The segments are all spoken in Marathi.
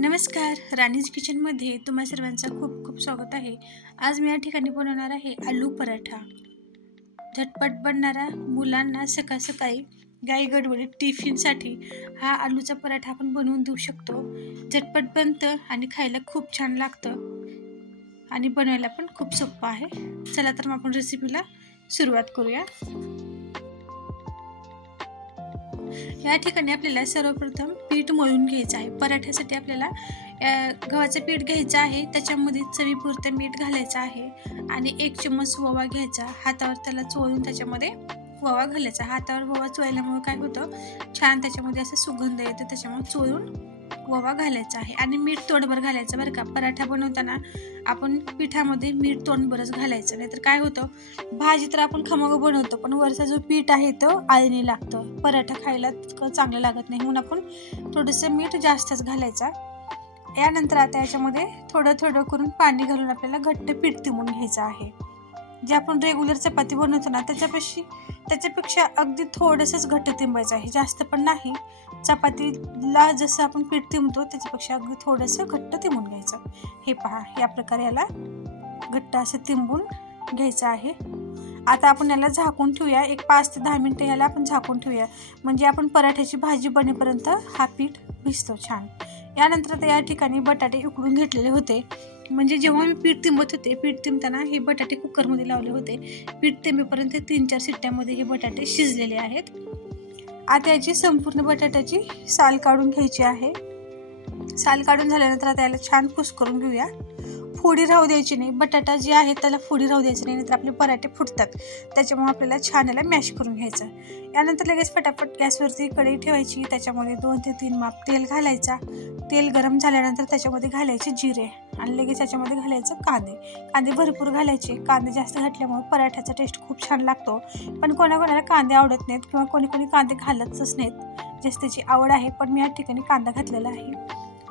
नमस्कार, राणीज किचनमध्ये तुम्हा सर्वांचं खूप खूप स्वागत आहे. आज मी या ठिकाणी बनवणार आहे आलू पराठा. झटपट बनणारा, मुलांना सकाळ सकाळी घाई गडबडीत टिफिनसाठी हा आलूचा पराठा आपण बनवून देऊ शकतो. झटपट बनतं आणि खायला खूप छान लागतं आणि बनवायला पण खूप सोपं आहे. चला तर मग आपण रेसिपीला सुरुवात करूया. या ठिकाणी आपल्याला सर्वप्रथम पीठ मळून घ्यायचं आहे. पराठ्यासाठी आपल्याला गव्हाचं पीठ घ्यायचं आहे. त्याच्यामध्ये चवीपुरतं मीठ घालायचं आहे आणि 1 चम्मच ओवा घ्यायचा. हातावर त्याला चोळून त्याच्यामध्ये ओवा घालायचा. हातावर ओवा चोळल्यामुळे काय होतं, छान त्याच्यामध्ये असं सुगंध येतो. त्याच्यामुळे चोळून ओवा घालायचा आहे आणि मीठ तोंडभर घालायचं बरं का. पराठा बनवताना आपण पिठामध्ये मीठ तोंडभरच घालायचं, नाहीतर काय होतं, भाजी तर आपण खमंग बनवतो पण वरचा जो पीठ आहे तो आळणी लागतं. पराठा खायला चांगलं लागत नाही, म्हणून आपण थोडंसं मीठ जास्तच घालायचा. यानंतर आता याच्यामध्ये थोडं थोडं करून पाणी घालून आपल्याला घट्ट पीठ तिंबून घ्यायचं आहे. जे आपण रेग्युलर चपाती बनवतो ना त्याच्यापेक्षा अगदी थोडंसंच घट्ट तिंबायचं आहे, जास्त पण नाही. चपातीला जसं आपण पीठ तिंबतो त्याच्यापेक्षा अगदी थोडंसं घट्ट तिंबून घ्यायचं. हे पहा, या प्रकारे याला घट्ट असं तिंबून घ्यायचं आहे. आता आपण याला झाकून ठेवूया. 5 ते 10 मिनटं याला आपण झाकून ठेवूया, म्हणजे आपण पराठ्याची भाजी बनेपर्यंत हा पीठ भिजतो छान. यानंतर आता या ठिकाणी बटाटे उकडून घेतलेले होते, म्हणजे जेव्हा मी पीठ तिंबत होते, पीठ तिंबताना हे बटाटे कुकरमध्ये लावले होते. पीठ तिंबेपर्यंत 3-4 शिट्ट्यामध्ये हे बटाटे शिजलेले आहेत. आता याची संपूर्ण बटाट्याची साल काढून घ्यायची आहे. साल काढून झाल्यानंतर आता याला छान कुस्करून घेऊया. फोडी राहू द्यायची नाही. बटाटा जे आहे त्याला फोडी राहू द्यायची नाही, नाहीतर आपले पराठे फुटतात. त्याच्यामुळे आपल्याला छान याला मॅश करून घ्यायचं. यानंतर लगेच फटाफट गॅसवरती कढई ठेवायची. त्याच्यामध्ये 2 ते 3 माप तेल घालायचा. तेल गरम झाल्यानंतर त्याच्यामध्ये घालायचे जिरे आणि लगेच त्याच्यामध्ये घालायचं कांदे भरपूर घालायचे. कांदे जास्त घातल्यामुळे पराठ्याचा टेस्ट खूप छान लागतो. पण कोणाकोणाला कांदे आवडत नाहीत किंवा कोणी कांदे घालतच नाहीत, जस त्याची आवड आहे. पण मी या ठिकाणी कांदा घातलेला आहे.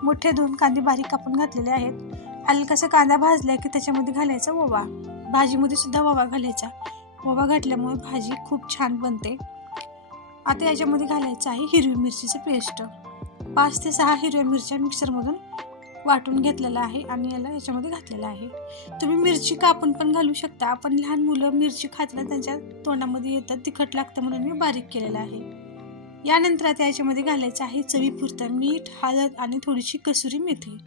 मोठे 2 कांदे बारीक कापून घातलेले आहेत. हलकासा कांदा भाजला की त्याच्यामध्ये घालायचा ओवा. भाजीमध्ये सुद्धा ओवा घालायचा. ओवा घातल्यामुळे भाजी खूप छान बनते. आता याच्यामध्ये घालायचं आहे हिरवी मिरचीचं पेस्ट. 5 ते 6 हिरव्या मिरच्या मिक्सरमधून वाटून घेतलेला आहे आणि याच्यामध्ये घातलेलं आहे. तुम्ही मिरची कापून पण घालू शकता. आपण लहान मुलं मिरची खाताना त्यांच्या तोंडामध्ये येतं, तिखट लागतं, म्हणून मी बारीक केलेलं आहे. यानंतर आता याच्यामध्ये घालायचं आहे चवीपुरतं मीठ, हळद आणि थोडीशी कसुरी मेथी.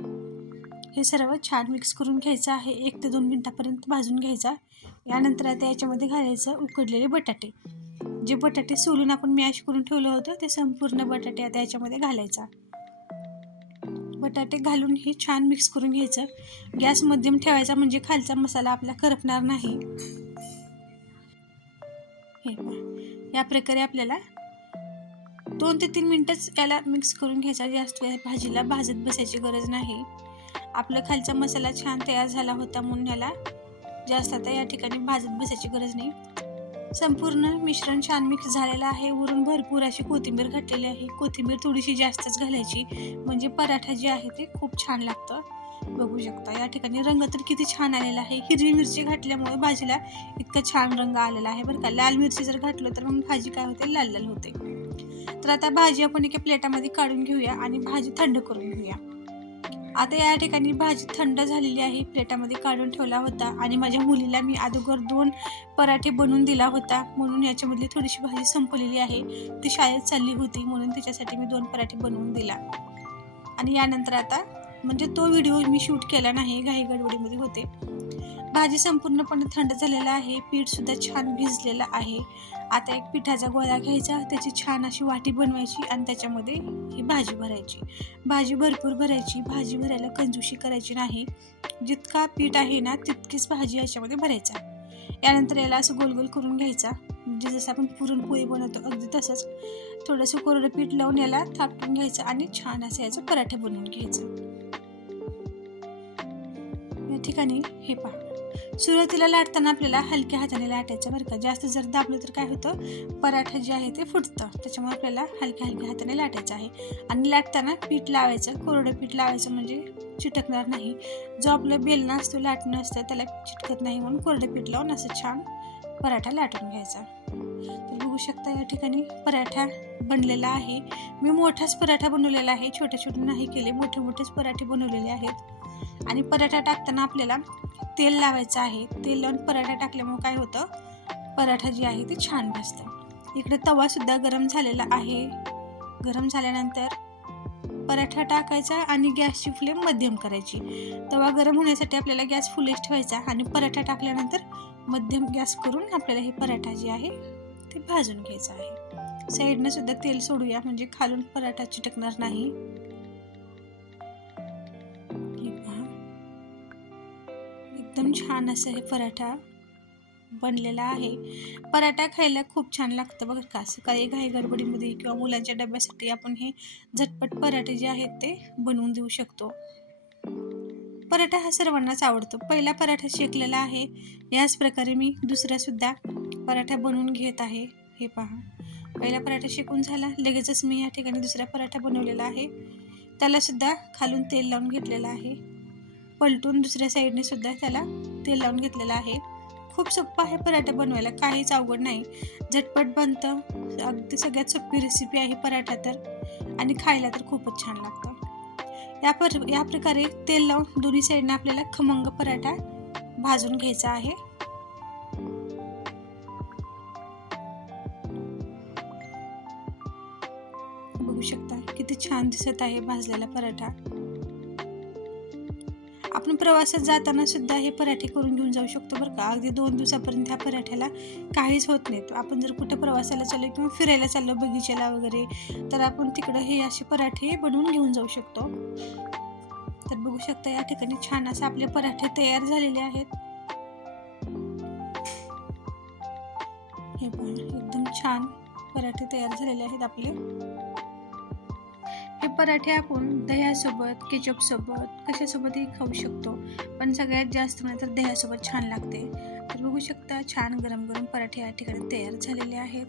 हे सर्व छान मिक्स करून घ्यायचं आहे. 1 ते 2 मिनिटापर्यंत भाजून घ्यायचा. यानंतर आता याच्यामध्ये घालायचं उकडलेले बटाटे. जे बटाटे सोलून आपण मॅश करून ठेवलं होतं ते संपूर्ण बटाटे आता याच्यामध्ये घालायचा. बटाटे घालून हे छान मिक्स करून घ्यायचं. गॅस मध्यम ठेवायचा, म्हणजे खालचा मसाला आपला करपणार नाही. हे या प्रकारे आपल्याला 2 ते 3 मिनिटच याला मिक्स करून घ्यायचा. जास्त वेळ भाजीला भाजत बसायची गरज नाही. आपला खालचा मसाला छान तयार झाला होता, म्हणून याला जास्त आता या ठिकाणी भाजत बसायची गरज नाही. संपूर्ण मिश्रण छान मिक्स झालेलं आहे. वरून भरपूर अशी कोथिंबीर घातलेली आहे. कोथिंबीर थोडीशी जास्तच घालायची, म्हणजे पराठा जे आहे ते खूप छान लागतं. बघू शकता या ठिकाणी रंग तर किती छान आलेला आहे. हिरवी मिरची घातल्यामुळे भाजीला इतका छान रंग आलेला आहे बरं का. लाल मिरची जर घातलं तर मग भाजी काय होते, लाल लाल होते. तर आता भाजी आपण एका प्लेटामध्ये काढून घेऊया आणि भाजी थंड करून घेऊया. आता या ठिकाणी भाजी थंड झालेली आहे. प्लेटामध्ये काढून ठेवला होता आणि माझ्या मुलीला मी अगोदर 2 पराठे बनवून दिला होता, म्हणून याच्यामधली थोडीशी भाजी संपलेली आहे. ती शाळेत चालली होती, म्हणून तिच्यासाठी मी 2 पराठे बनवून दिला. आणि यानंतर आता, म्हणजे तो व्हिडिओ मी शूट केला नाही, घाई गडबडीमध्ये होते. भाजी संपूर्णपणे थंड झालेला आहे. पीठसुद्धा छान भिजलेलं आहे. आता एक पिठाचा गोळा घ्यायचा, त्याची छान अशी वाटी बनवायची आणि त्याच्यामध्ये ही भाजी भरायची. भाजी भरपूर भरायची. भाजी भरायला कंजूशी करायची नाही. जितका पीठ आहे ना तितकीच भाजी याच्यामध्ये भरायचा. यानंतर याला असं गोल गोल करून घ्यायचा, म्हणजे जसं आपण पुरणपोळी बनवतो अगदी तसंच. थोडंसं कोरडं पीठ लावून याला थापटून घ्यायचं आणि छान असं याचं पराठे बनवून घ्यायचं. या ठिकाणी हे पहा, सुरुवातीला लाटताना आपल्याला हलक्या हाताने लाटायचं बरं का. जास्त जर दाबलं तर काय होतं, पराठा जे आहे ते फुटतं. त्याच्यामुळे आपल्याला हलक्या हाताने लाटायचं आहे. आणि लाटताना पीठ लावायचं, कोरडं पीठ लावायचं, म्हणजे चिटकणार नाही. जो आपलं बेलना असतो, लाटणं असतं, त्याला चिटकत नाही, म्हणून कोरडं पीठ लावून असं छान पराठा लाटून घ्यायचा. तर बघू शकता या ठिकाणी पराठा बनलेला आहे. मी मोठाच पराठा बनवलेला आहे, छोटे छोटे नाही केले, मोठे मोठेच पराठे बनवलेले आहेत. आणि पराठा टाकताना आपल्याला तेल लावायचं आहे. तेल लावून पराठा टाकल्यामुळे काय होतं, पराठा जे आहे ते छान भाजतं. इकडे तवासुद्धा गरम झालेला आहे. गरम झाल्यानंतर पराठा टाकायचा आणि गॅसची फ्लेम मध्यम करायची. तवा गरम होण्यासाठी आपल्याला गॅस फुलच ठेवायचा आणि पराठा टाकल्यानंतर मध्यम गॅस करून आपल्याला हे पराठा जे आहे ते भाजून घ्यायचं आहे. साईडनं सुद्धा तेल सोडूया, म्हणजे खालून पराठा चिटकणार नाही. हे पहा, एकदम छान असं हे पराठा बनलेला आहे. पराठा खायला खूप छान लागतं बघा का. सकाळी घाई गडबडीमध्ये किंवा मुलांच्या डब्यासाठी आपण हे झटपट पराठे जे आहेत ते बनवून देऊ शकतो. पराठा हा सर्वांनाच आवडतो. पहिला पराठा शेकलेला आहे, याच प्रकारे मी दुसरा सुद्धा पराठा बनवून घेत आहे. हे पहा, पहिला पराठा शेकून झाला, लगेचच मी या ठिकाणी दुसरा पराठा बनवलेला आहे. त्याला सुद्धा खालून तेल लावून घेतलेलं आहे. पलटून दुसऱ्या साईडने सुद्धा त्याला तेल लावून घेतलेलं आहे. खूप सोपं आहे पराठा बनवायला, काहीच अवघड नाही, झटपट बनतं. अगदी सगळ्यात सोपी रेसिपी आहे पराठा तर, आणि खायला तर खूपच छान लागतं. या प्रकारे तेल लावून दोन्ही साईडने आपल्याला खमंग पराठा भाजून घ्यायचा आहे. बघू शकता किती छान दिसत आहे भाजलेला पराठा. आपण प्रवासात जाताना सुद्धा हे पराठे करून घेऊन जाऊ शकतो बरं का. अगदी 2 दिवसापर्यंत ह्या पराठ्याला काहीच होत नाहीत. आपण जर कुठं प्रवासाला चाललो किंवा फिरायला चाललो बगीच्याला वगैरे, तर आपण तिकडं हे असे पराठे बनवून घेऊन जाऊ शकतो. तर बघू शकता या ठिकाणी छान असं आपले पराठे तयार झालेले आहेत. हे पहा, एकदम छान पराठे तयार झालेले आहेत आपले. हे पराठे आपण दह्यासोबत, केचपसोबत, कशासोबतही खाऊ शकतो, पण सगळ्यात जास्त म्हणजे तर दह्यासोबत छान लागते. तर बघू शकता छान गरम गरम पराठे या ठिकाणी तयार झालेले आहेत.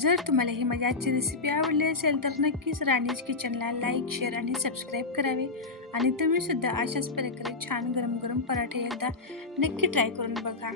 जर तुम्हाला ही माझी आजची रेसिपी आवडली असेल तर नक्कीच राणीज किचनला लाईक, शेअर आणि सबस्क्राईब करावे. आणि तुम्ही सुद्धा अशाच प्रकारे छान गरम गरम पराठे एकदा नक्की ट्राय करून बघा.